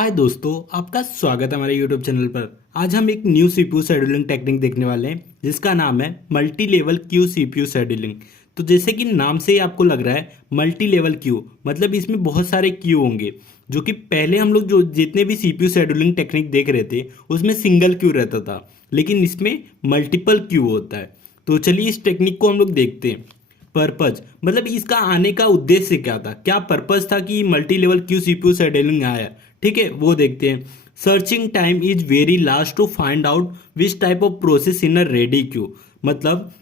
हाय दोस्तों, आपका स्वागत है हमारे YouTube चैनल पर। आज हम एक न्यू सीपीयू शेड्यूलिंग टेक्निक देखने वाले हैं जिसका नाम है multi level queue CPU scheduling. तो जैसे कि नाम से ही आपको लग रहा है मल्टी लेवल क्यू मतलब इसमें बहुत सारे क्यू होंगे, जो कि पहले हम लोग जो जितने भी सीपीयू शेड्यूलिंग टेक्निक देख रहे थे उसमें सिंगल क्यू रहता था, लेकिन इसमें मल्टीपल क्यू होता है। तो चलिए इस टेक्निक को हम लोग देखते हैं। पर्पज मतलब इसका आने का उद्देश्य क्या था, क्या पर्पज था कि multi level queue CPU scheduling आया, ठीक है वो देखते हैं। Searching time is very last to find out which type of process in a ready queue. मतलब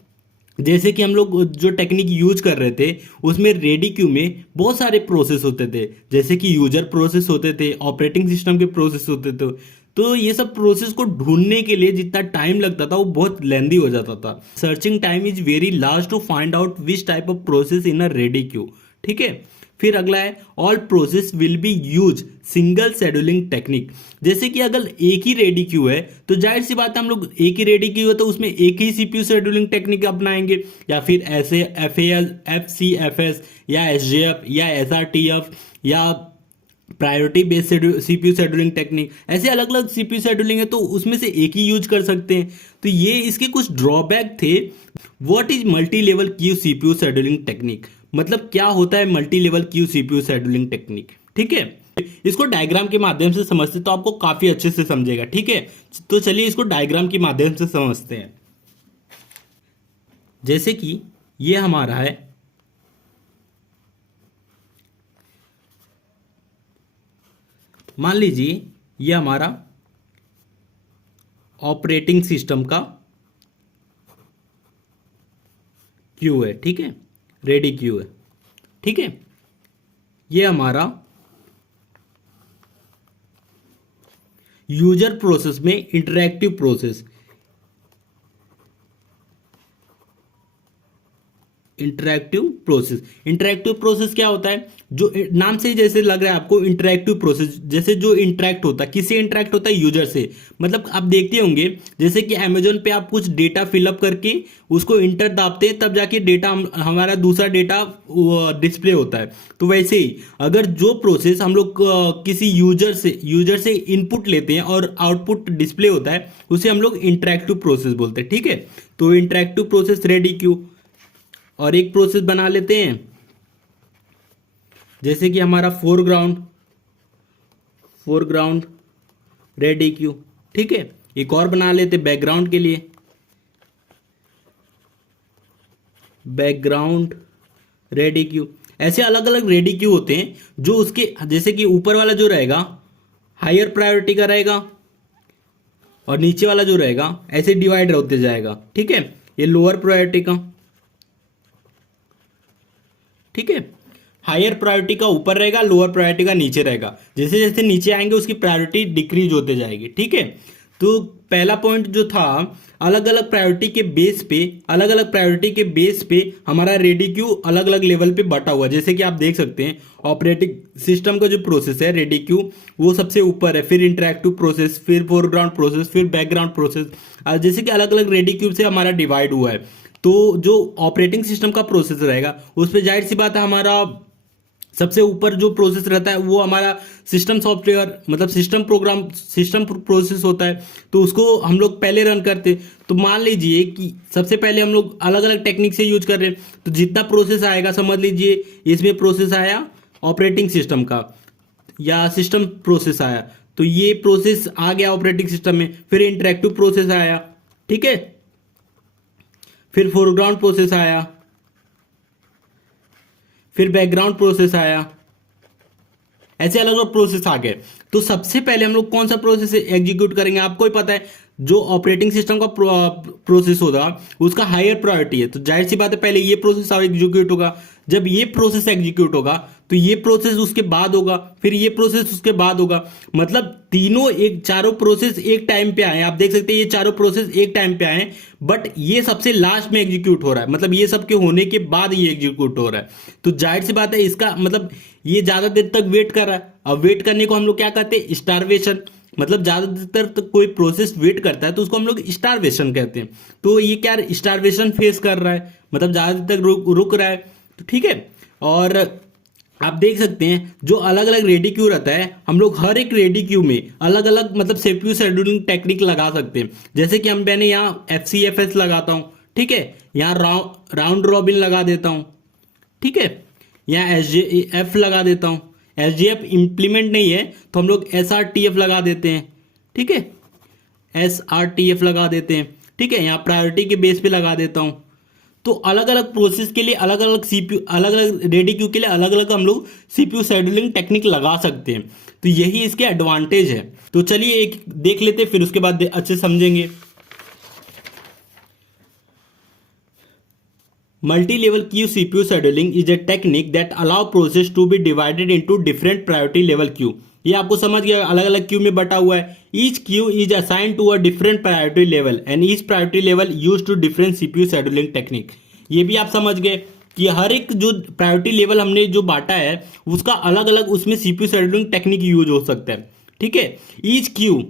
जैसे कि हम लोग जो टेक्निक यूज कर रहे थे उसमें रेडी क्यू में बहुत सारे प्रोसेस होते थे, जैसे कि यूजर प्रोसेस होते थे, ऑपरेटिंग सिस्टम के प्रोसेस होते थे। तो ये सब प्रोसेस को ढूंढने के लिए जितना टाइम लगता था वो बहुत लेंदी हो जाता था। Searching time is very large to find out which type of process in a ready queue, ठीक है। फिर अगला है all process will be use single scheduling technique. जैसे कि अगर एक ही रेडी क्यू है तो जाहिर सी बात है हम लोग एक ही रेडी क्यू है तो उसमें एक ही सीपीयू शेड्यूलिंग टेक्निक अपनाएंगे, या फिर ऐसे F F C F S या एस जे एफ या एस आर टी एफ या priority based CPU scheduling technique. ऐसे अलग अलग सीपीयू शेड्यूलिंग है तो उसमें से एक ही यूज कर सकते हैं। तो ये इसके कुछ ड्रॉबैक थे। What is multi level queue CPU scheduling technique, मतलब क्या होता है multi level queue CPU scheduling technique, ठीक है। इसको डायग्राम के माध्यम से समझते तो आपको काफी अच्छे से समझेगा, ठीक है। तो चलिए इसको डायग्राम के माध्यम से समझते हैं। जैसे कि ये हमारा है, मान लीजिए ये हमारा ऑपरेटिंग सिस्टम का क्यू है, ठीक है, रेडी क्यू है, ठीक है। ये हमारा यूजर प्रोसेस में इंटरैक्टिव प्रोसेस, इंटरैक्टिव प्रोसेस क्या होता है, जो नाम से ही जैसे लग रहा है आपको इंटरैक्टिव प्रोसेस, जैसे जो इंटरैक्ट होता है किससे इंटरैक्ट होता है, यूजर से। मतलब आप देखते होंगे जैसे कि अमेजोन पे आप कुछ डेटा फिलअप करके उसको इंटर दाबते हैं तब जाके डेटा हमारा दूसरा डेटा डिस्प्ले होता है। तो वैसे ही अगर जो प्रोसेस हम लोग किसी यूजर से इनपुट लेते हैं और आउटपुट डिस्प्ले होता है उसे हम लोग इंटरैक्टिव प्रोसेस बोलते हैं, ठीक है। तो इंटरैक्टिव प्रोसेस रेडी क्यू। और एक प्रोसेस बना लेते हैं जैसे कि हमारा फोरग्राउंड रेडी क्यू, ठीक है। एक और बना लेते बैकग्राउंड के लिए, बैकग्राउंड रेडी क्यू। ऐसे अलग अलग रेडी क्यू होते हैं जो उसके जैसे कि ऊपर वाला जो रहेगा हायर प्रायोरिटी का रहेगा और नीचे वाला जो रहेगा ऐसे डिवाइड होते जाएगा, ठीक है। ये लोअर प्रायोरिटी का, ठीक है। हायर प्रायोरिटी का ऊपर रहेगा, लोअर प्रायोरिटी का नीचे रहेगा। जैसे जैसे नीचे आएंगे उसकी प्रायोरिटी डिक्रीज होते जाएगी, ठीक है। तो पहला पॉइंट जो था अलग अलग प्रायोरिटी के बेस पे हमारा रेडी क्यू अलग अलग लेवल पे बटा हुआ। जैसे कि आप देख सकते हैं ऑपरेटिंग सिस्टम का जो प्रोसेस है रेडी क्यू वो सबसे ऊपर है, फिर इंटरैक्टिव प्रोसेस, फिर फोरग्राउंड प्रोसेस, फिर बैकग्राउंड प्रोसेस। जैसे कि अलग अलग रेडी क्यू से हमारा डिवाइड हुआ है। तो जो ऑपरेटिंग सिस्टम का प्रोसेस रहेगा उस पर जाहिर सी बात है हमारा सबसे ऊपर जो प्रोसेस रहता है वो हमारा सिस्टम सॉफ्टवेयर मतलब सिस्टम प्रोसेस होता है। तो उसको हम लोग पहले रन करते। तो मान लीजिए कि सबसे पहले हम लोग अलग अलग टेक्निक से यूज कर रहे हैं, तो जितना प्रोसेस आएगा समझ लीजिए इसमें प्रोसेस आया ऑपरेटिंग सिस्टम का या सिस्टम प्रोसेस आया, तो ये प्रोसेस आ गया ऑपरेटिंग सिस्टम में। फिर इंटरैक्टिव प्रोसेस आया, ठीक है। फिर फोरग्राउंड प्रोसेस आया, फिर बैकग्राउंड प्रोसेस आया। ऐसे अलग अलग प्रोसेस आ गए। तो सबसे पहले हम लोग कौन सा प्रोसेस एग्जीक्यूट करेंगे, आपको ही पता है जो ऑपरेटिंग सिस्टम का प्रोसेस होगा उसका हायर प्रायोरिटी है। तो जाहिर सी बात है पहले ये प्रोसेस एग्जीक्यूट होगा। जब ये प्रोसेस एग्जीक्यूट होगा तो ये प्रोसेस उसके बाद होगा, फिर ये प्रोसेस उसके बाद होगा। मतलब चारों प्रोसेस एक टाइम पे आए। आप देख सकते हैं ये चारों प्रोसेस एक टाइम पे आए, बट ये सबसे लास्ट में एग्जीक्यूट हो रहा है। मतलब ये सबके होने के बाद ये एग्जीक्यूट हो रहा है। तो जाहिर सी बात है इसका मतलब ये ज्यादा देर तक वेट कर रहा है। अब वेट करने को हम लोग क्या कहते हैं, स्टारवेशन। मतलब ज्यादा देर तक कोई प्रोसेस वेट करता है तो उसको हम लोग स्टारवेशन कहते हैं। तो ये क्या स्टारवेशन फेस कर रहा है, मतलब ज्यादा देर तक रुक रहा है, तो ठीक है। और आप देख सकते हैं जो अलग अलग रेडी क्यू रहता है, हम लोग हर एक रेडी क्यू में अलग अलग मतलब सीपीयू शेड्यूलिंग टेक्निक लगा सकते हैं। जैसे कि मैंने यहाँ FCFS लगाता हूँ, ठीक है, यहाँ राउंड रॉबिन लगा देता हूँ, ठीक है, यहाँ SJF लगा देता हूँ। SJF इम्प्लीमेंट नहीं है तो हम लोग SRTF लगा देते हैं, ठीक है, SRTF लगा देते हैं, ठीक है, यहाँ प्रायोरिटी के बेस पे लगा देता हूँ। तो अलग अलग प्रोसेस के लिए अलग अलग सीपीयू, अलग अलग रेडी क्यू के लिए अलग अलग हम लोग सीपीयू शेड्यूलिंग टेक्निक लगा सकते हैं। तो यही इसके एडवांटेज है। तो चलिए एक देख लेते हैं, फिर उसके बाद अच्छे समझेंगे। Multi-level queue CPU scheduling is a technique that allow process to be divided into different priority level queue। ये आपको समझ गया, अलग अलग क्यू में बटा हुआ है। Each queue is assigned to a different priority level and each priority level used to different CPU scheduling technique। ये भी आप समझ गए कि हर एक जो प्रायोरिटी लेवल हमने जो बांटा है उसका अलग अलग उसमें सीपीयू शेड्यूलिंग टेक्निक यूज हो सकता है, ठीक है। ईच क्यू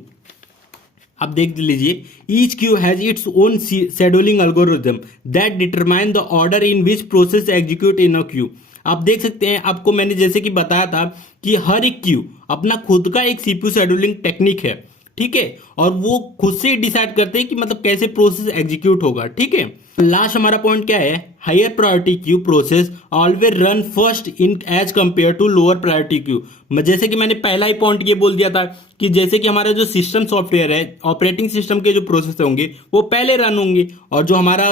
आप देख लीजिए, each Q has its own scheduling algorithm that determine the order in which process execute in a Q. आप देख सकते हैं, आपको मैंने जैसे कि बताया था कि हर एक क्यू अपना खुद का एक सीपीयू शेड्यूलिंग टेक्निक है, ठीक है, और वो खुद से डिसाइड करते हैं कि मतलब कैसे प्रोसेस एग्जीक्यूट होगा, ठीक है। लास्ट हमारा पॉइंट क्या है, higher priority queue process always run first in as compare to lower priority queue. जैसे कि मैंने पहला ही पॉइंट ये बोल दिया था कि जैसे कि हमारा जो सिस्टम सॉफ्टवेयर है, ऑपरेटिंग सिस्टम के जो प्रोसेस होंगे वो पहले रन होंगे, और जो हमारा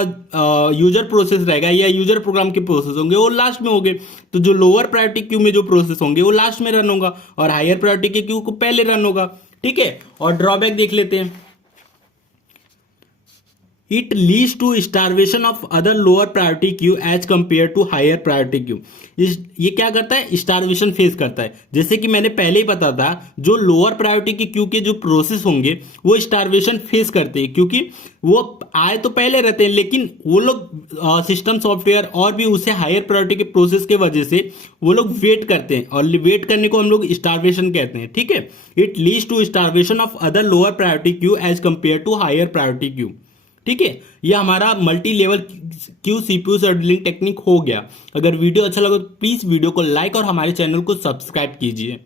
यूजर प्रोसेस रहेगा या यूजर प्रोग्राम के प्रोसेस होंगे वो लास्ट में होंगे। तो जो लोअर प्रायोरिटी क्यू में जो प्रोसेस होंगे वो लास्ट में रन होगा और हायर प्रायोरिटी के क्यू को पहले रन होगा, ठीक है। और ड्रॉबैक देख लेते हैं। It leads to starvation of other lower priority queue as compared to higher priority queue। ये क्या करता है, स्टारवेशन फेस करता है। जैसे कि मैंने पहले ही बता था, जो लोअर प्रायोरिटी के क्यू के जो प्रोसेस होंगे वो स्टारवेशन फेस करते हैं, क्योंकि वो आए तो पहले रहते हैं, लेकिन वो लोग सिस्टम सॉफ्टवेयर और भी उससे हायर प्रायोरिटी के प्रोसेस के वजह से वो लोग वेट करते हैं, और वेट करने को हम लोग स्टारवेशन कहते हैं, ठीक है। It leads to starvation of other lower priority queue as compare to higher priority queue, ठीक है। ये हमारा multi level queue CPU scheduling technique हो गया। अगर वीडियो अच्छा लगा तो प्लीज वीडियो को लाइक और हमारे चैनल को सब्सक्राइब कीजिए।